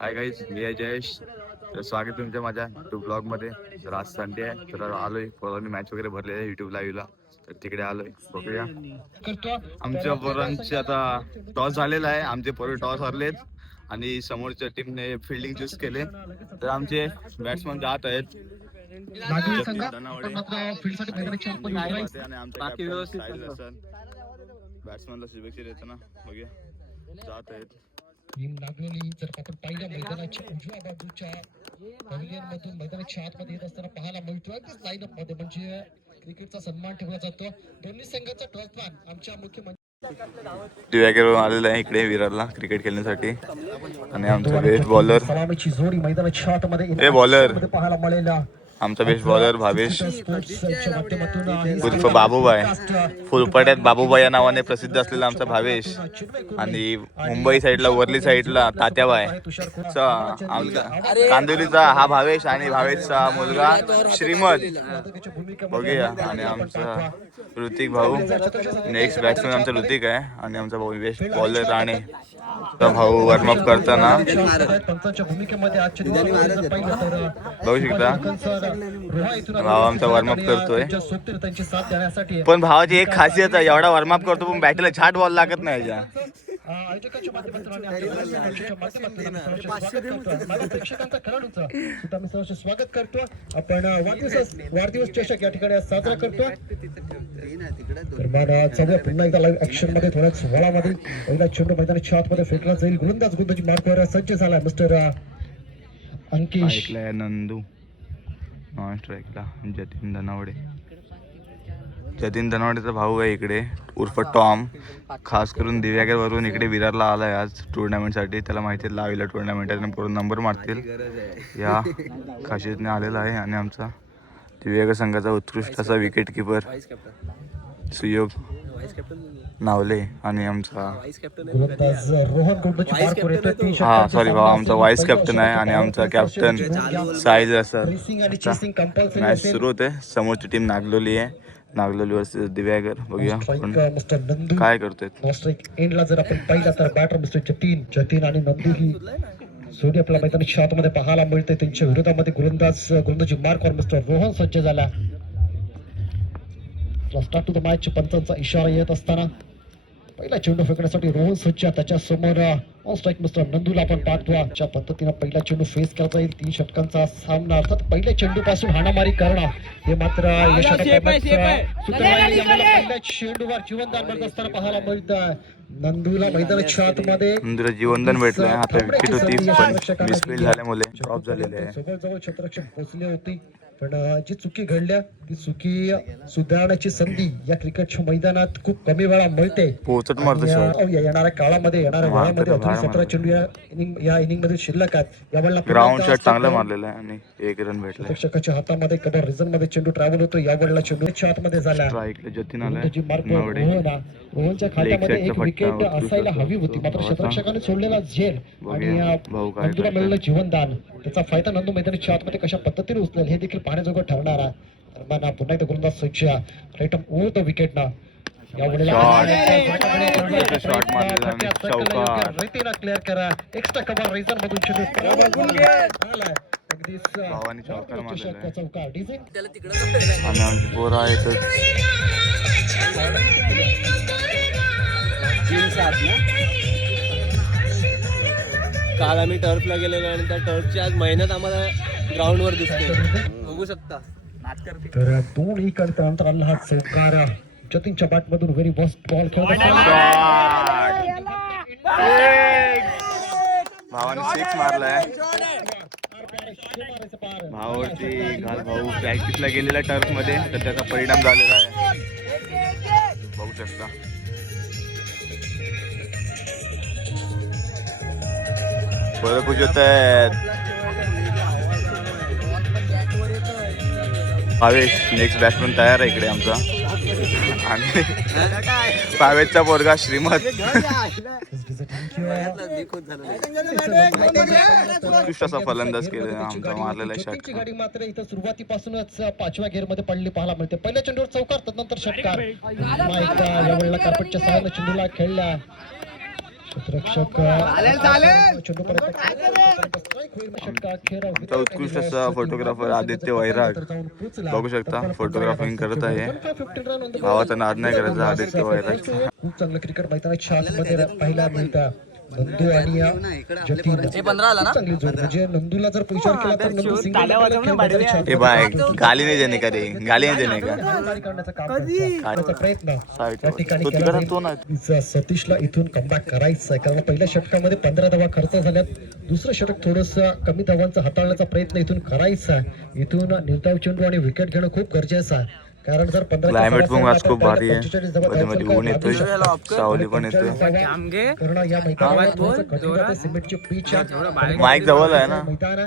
Hi guys, मी आहे जयेश. तर स्वागत तुमच्या माझ्या युट्यूब ब्लॉग मध्ये. तर आज संडे आहे, तर आलोय पोरांनी मॅच वगैरे भरलेली आहे युट्यूब लाईव्हला, तर तिकडे आलोय. बघूया. आमच्या पोरांचे आता टॉस झालेला आहे, आमचे पोरं टॉस हरलेत आणि समोरच्या टीमने फिल्डिंग चूज केले. तर आमचे बॅट्समन जात आहेत बॅट्समॅनला शुभेच्छा देताना बघूया जात आहेत. टीम नागलोली जर आपण पाहिलं मैदानाच्या उजव्या बाजूच्या पॅव्हिलियन मधून मैदानाच्या आतमध्ये येत असताना पाहायला मिळतो. अगदीच लाईनअप मध्ये म्हणजे क्रिकेटचा सन्मान ठेवला जातो. दोन्ही संघाचा टॉसमॅन आमच्या मुख्यमंत्री दिव्यागेर आलेला आहे इकडे विरारला क्रिकेट खेळण्यासाठी. आणि आमचा बेस्ट बॉलर सलामीची जोडी मैदानाच्या आतमध्ये हे बॉलर पाहायला मिळेला. आमचा बेस्ट बॉलर भावेश उर्फ बाबूबाई, फुलपट्यात बाबूबाई या नावाने प्रसिद्ध असलेला आमचा भावेश. आणि मुंबई साईडला वरली साईडला तात्याबाई आमचा कांदिवलीचा हा भावेश आणि भावेशचा मुलगा श्रीमद बघूया. आणि आमचा ऋतिक भाऊ नेक्स्ट बॅट्समॅन आमचा ऋतिक आहे. आणि आमचा बेस्ट बॉलर राणे भाऊ वॉर्मअप करताना बघू शकता. भाऊ आमचा वॉर्मअप करतोय, पण भावाची एक खासियत आहे, एवढा वॉर्मअप करतो पण बॅटला छाट बॉल लागत नाही याच्या. आयोजकांच्या प्रेक्षकांचा खेळाडूंचा सुद्धा मी सहर्ष स्वागत करतो. आपण वाढदिवस चषक या ठिकाणी साजरा करतो. पुन्हा एकदा लाईव्ह ऍक्शन मध्ये थोड्याच वेळामध्ये पहिला चेंडू मैदानाच्या आतमध्ये फेकला जाईल. गोलंदाजी मार्कवर सज्ज झाला मिस्टर अंकिश. नंदू नॉन स्ट्राईकला जतीन धनावडे. जतीन धनावडेचा भाऊ आहे इकडे उर्फ टॉम. खास करून दिव्यागर वरून इकडे विरारला आलाय आज टुर्नामेंटसाठी. त्याला माहिती आहे लावीला टुर्नामेंट आहे, पूर्ण नंबर मारतील या खासियतने आलेला आहे. आणि आमचा दिव्यागर संघाचा उत्कृष्ट असा विकेट किपर सुयोग नावले. आणि आमचा सॉरी भाऊ आमचा व्हाईस कॅप्टन आहे. आणि आमचा कॅप्टन साईज सर. मॅच सुरू होते. समोरची टीम नागलोली आहे, नागलोली वर्सेस दिव्यागर. बघूया काय करतोय. एंडला जर आपण पाहिलं तर बॅटर मिस्टर जतीन आणि नंदू ही जोडी आपल्या मैदानाच्या आतमध्ये पाहायला मिळते. त्यांच्या विरोधामध्ये गोलंदाजी मार्कवर मिस्टर रोहन सज्ज झाला. स्टार्ट टू द मॅच पंचांचा इशारा येत असताना पहिला चेंडू फेकण्यासाठी रोहन सज्ज. त्याच्या समोर ऑन स्ट्राईक मिस्टर नंदूला आपण पाहतो. ज्या पद्धतीने पहिला चेंडू फेस करता येईल 3 षटकांचा सामना, अर्थात पहिल्या चेंडू पासून हाणामारी करणं हे मात्र पहिल्या चेंडूवर जीवनदान मिळत असताना पाहायला मिळतं. नंदूला मैदानाच्या आतमध्ये नंदूला जीवनदान भेटलंय. आता विकेट होती पण मिसफील्ड झाल्यामुळे ड्रॉप झालेले आहे. जवळजवळ क्षेत्ररक्षक पोहोचले होते, पण जी चुकी घडल्या ती चुकी सुधारण्याची संधी या क्रिकेटच्या मैदानात खूप कमी वेळा मिळते. येणाऱ्या काळामध्ये येणाऱ्या वेळामध्ये अजून 17 चेंडू या इनिंग मध्ये शिल्लक आहेत. यावेळेला ग्राउंड शॉट चांगला मारलेला आहे आणि 1 रन भेटला. प्रेक्षकाच्या हातामध्ये कडर रिझन मध्ये चेंडू ट्रॅव्हल होतो. यावेळेला चेंडूच्या आतमध्ये झाला. जतीन आलाय. रोहनच्या खात्यामध्ये एक विकेट असायला हवी होती, मात्र क्षेत्ररक्षकाने सोडलेला झेल आणि नंदूला मिळालं जीवनदान. त्याचा फायदा नंदू मैदानाच्या आतमध्ये कशा पद्धतीने उचलेल हे देखील पाहण्याजोगं ठरणार आहे. दरम्यान पुन्हा एकदा गोलंदाज सज्ज राईट ओव्हर द विकेट ना. क्लिअर करा एक्स्ट्रा कव्हर रिझन मधून चौकार डिझाईन काल आम्ही टर्फला गेलेलो आणि त्या टर्फची आज मेहनत आम्हाला ग्राउंड वर दिसते, बघू शकता. तर 2 अंतराला हा चौकार जतीनच्या बॅट मधून व्हेरी बेस्ट बॉल खेळत भावाने 6 मारलाय. भावावरती घाल भाऊ प्रॅक्टिसला गेलेला टर्फ मध्ये, तर त्याचा परिणाम झालेला आहे बघू शकता. बरं कुछ होत आहे. भावेश नेक्स्ट बॅट्समन तयार आहे इकडे आमचा. आणि भावेशचा पोरगा श्रीमत असा फलंदाज केला आमचा मारलेला शॉट. गाडी मात्र इथं सुरुवातीपासूनच 5व्या गेअर मध्ये पडली पाहायला मिळते. पहिल्या चेंडूवर चौकार, नंतर षटकार. यावेळेला कार्पेटच्या सहाय्याने चेंडूला खेळल्या. क्षेत्ररक्षक चेंडूपर्यंत strike होईल. षटकार अखेर आमचा उत्कृष्ट असा फोटोग्राफर आदित्य वैराग बघू शकता फोटोग्राफिंग करत आहे. 15 रन on the भावाचा नाद नाही करायचा आदित्य वैराग. खूप चांगलं क्रिकेट मैदानाच्या आतमध्ये पाहायला मिळतं. नंदू आणि जतीन चांगली जोड म्हणजे नंदूला जर विचार केला तर नंदू ए बाय गाली नाही देणे का रे, गाली नाही देणे का करण्याचा काम करण्याचा प्रयत्न त्या ठिकाणी तो केला तिकडे जाईल. तो ना सतीशला इथून कमबॅक करायचं आहे कारण पहिल्या षटकामध्ये 15 धावा खर्च झाल्यात. दुसरं षटक थोडस कमी धावांचा हाताळण्याचा प्रयत्न इथून करायचा आहे. इथून निर्धाव चेंडू आणि विकेट घेणं खूप गरजेचं आहे कारण जर 15 क्लायमेट पण आज खूप भारी आहे. मध्ये मध्ये ऊन येतोय, सावली पण येतोय. कारण या मैदानावर सिमेंटची पिच आहे. माईक जवळ आहे ना. मैदान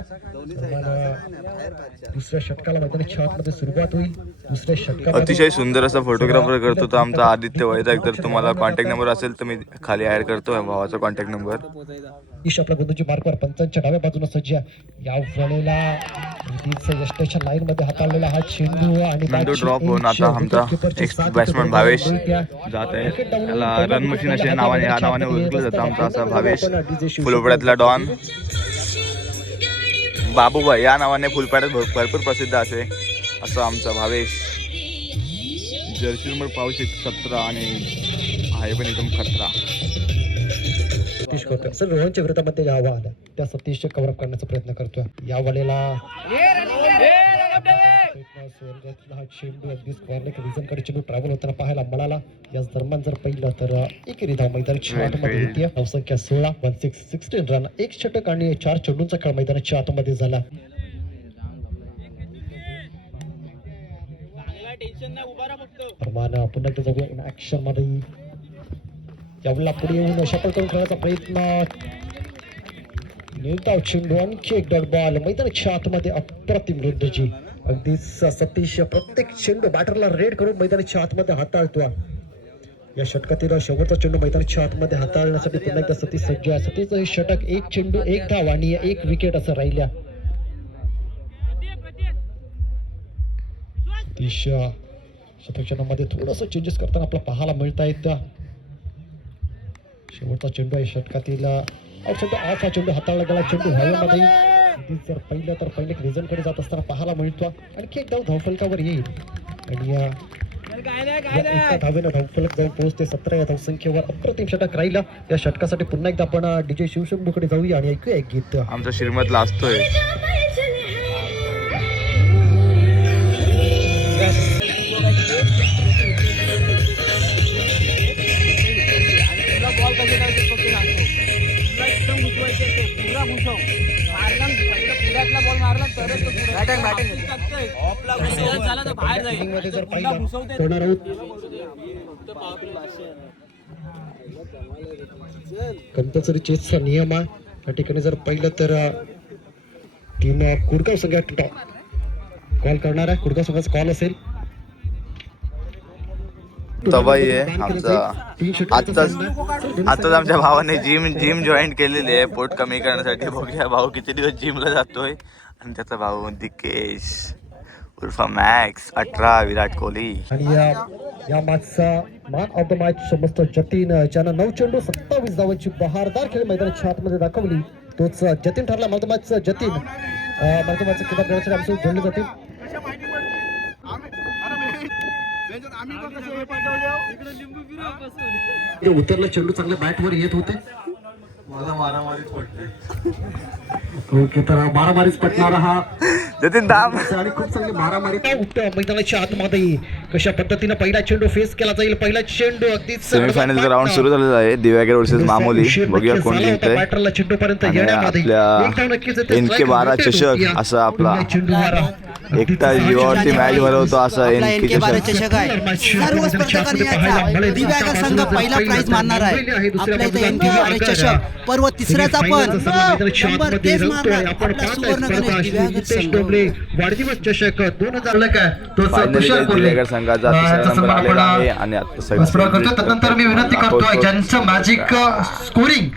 दुसऱ्या षटकाला मैदानाच्या आतमध्ये सुरुवात होईल. दुसऱ्या षटकामध्ये अतिशय सुंदर असा फोटोग्राफर करतो तो आमचा आदित्य वैराग. जर तुम्हाला कॉन्टॅक्ट नंबर असेल तर मी खाली ऍड करतो भावाचा कॉन्टॅक्ट नंबर. ईश आपल्या गोंधूची मार्कवर पंचांच्या डाव्या बाजूला सज्ज या वेळेला यष्टीच्या लाईन मध्ये हाताळलेला हा चेंडू आणि चेंडू ड्रॉप होऊन आता आमचा एक्स बॅट्समन भावेश जात आहे. त्याला रन मशीन अशा नावाने ह्या नावाने ओळखलं जातं. आमचा असा भावेश फुलपाड्यातला डॉन बाबूबाई या नावाने फुलपाड्यात भरपूर प्रसिद्ध असे असं आमचा भावेश. जर्सी नंबर पाहू शकतो 17 आणि आहे पण एकदम खतरा. सतीश करतोय सर रोहनच्या विरोधामध्ये जेव्हा आला त्या सतीशचे कव्हरअप करण्याचा प्रयत्न करतोय. या वेळेला हा चेंडू अगदी स्क्वेअरलेग रिझनकडे चेंडू ट्रॅव्हल होताना पाहायला मिळाला. याच दरम्यान जर पहिलं तर एकेरी धाव मैदानाच्या आतमध्ये होती. धावसंख्या 16 16 रन, एक षटक आणि 4 चेंडूंचा खेळ मैदानाच्या आतमध्ये झाला. पुन्हा एकदा जाऊया इन ऍक्शन मध्ये. यावेळेला पुढे येऊन शटल करून खेळण्याचा प्रयत्न. निर्धाव चेंडू आणखी एक डॉट बॉल मैदानाच्या आतमध्ये अप्रतिम वृद्धजी. अगदी सतीश प्रत्येक चेंडू बॅटरला रेड करून मैदानाच्या आतमध्ये हाताळतो. या षटकातील शेवटचा चेंडू मैदानाच्या आतमध्ये हाताळण्यासाठी पुन्हा एकदा सतीश सज्ज आहे. सतीशचं हे षटक 1 चेंडू 1 धाव आणि 1 विकेट असं राहिल्या. सतीश षटकामध्ये थोडंसं चेंजेस करताना आपल्याला पाहायला मिळत आहेत. शेवटचा चेंडू आहे षटकातील हा चेंडू हाताळला गेला. चेंडू हवेमध्ये जर पहिलं तर पहिले रिझनकडे जात असताना पाहायला मिळतो. आणखी एक धाव धावफलकावर येईल आणि एका धावेनं धावफलक जाऊन पोहोचते 17 या धावसंख्येवर. अप्रतिम षटक राहिला. या षटकासाठी पुन्हा एकदा आपण डीजे शिवशंभूकडे जाऊया आणि ऐकूया एक गीत. आमचा श्रीमत लाजतोय. कंपल्सरी चेसचा नियम आहे. या ठिकाणी जर पाहिलं तर टीम कुडगाव संघात कॉल करणार आहे. कुडगाव संघाचा कॉल असेल. तबाई आहे आमचा. आताच आमच्या भावाने जिम जॉईन केलेली आहे पोट कमी करण्यासाठी. बघूया भाऊ किती दिवस जिमला जातोय. आणि त्याचा भाऊ दिकेश उर्फ मॅक्स 18 विराट कोहली. आणि या मॅचचा मॅन ऑफ द मॅच समजतो जतीन ज्यानं 9 चेंडू 27 धावांची बहारदार खेळ मैदानाच्या आतमध्ये दाखवली. तोच जतीन ठरला. Man of the match Jatin. Man of the मॅचचा किताब देण्यासाठी आमच्यासोबत जोडले जातील. उतरला चेंडू चांगल्या बॅटवर येत होते. ओके तर मारामारीच पटणारा हा जतीन दाम आणि खूप चांगली मारामारी मैदानाच्या आतमध्ये कशा पद्धतीने पहिला चेंडू फेस केला जाईल. पहिला चेंडू अगदी सेमीफायनलचा राऊंड सुरू झालेला आहे. दिव्यागड वर्सेस मामोली. बघूया कोण जिंकतंय. बॅटरला चेंडू पर्यंत येण्यामध्ये आपल्या NK 12 चषक असा आपला एकटा जीवावरती मॅच भरवतो असा NK 12 चषक आहे. सर्व स्पर्धकांनी याचा दिव्यागड संघ पहिला प्राइज मानणार आहे. आपल्या इथे NK 12 चषक पर्व तिसऱ्याचा पण नंबर तेच मारणार आपला सुवर्ण गणेश दिव्यागड संघ. वाढदिवस चषक 2000 काय तो दिव्यागड संघाचा तिसरा नंबर आलेला आहे. आणि आता तदनंतर मी विनंती करतोय ज्यांचं मॅजिक स्कोरिंग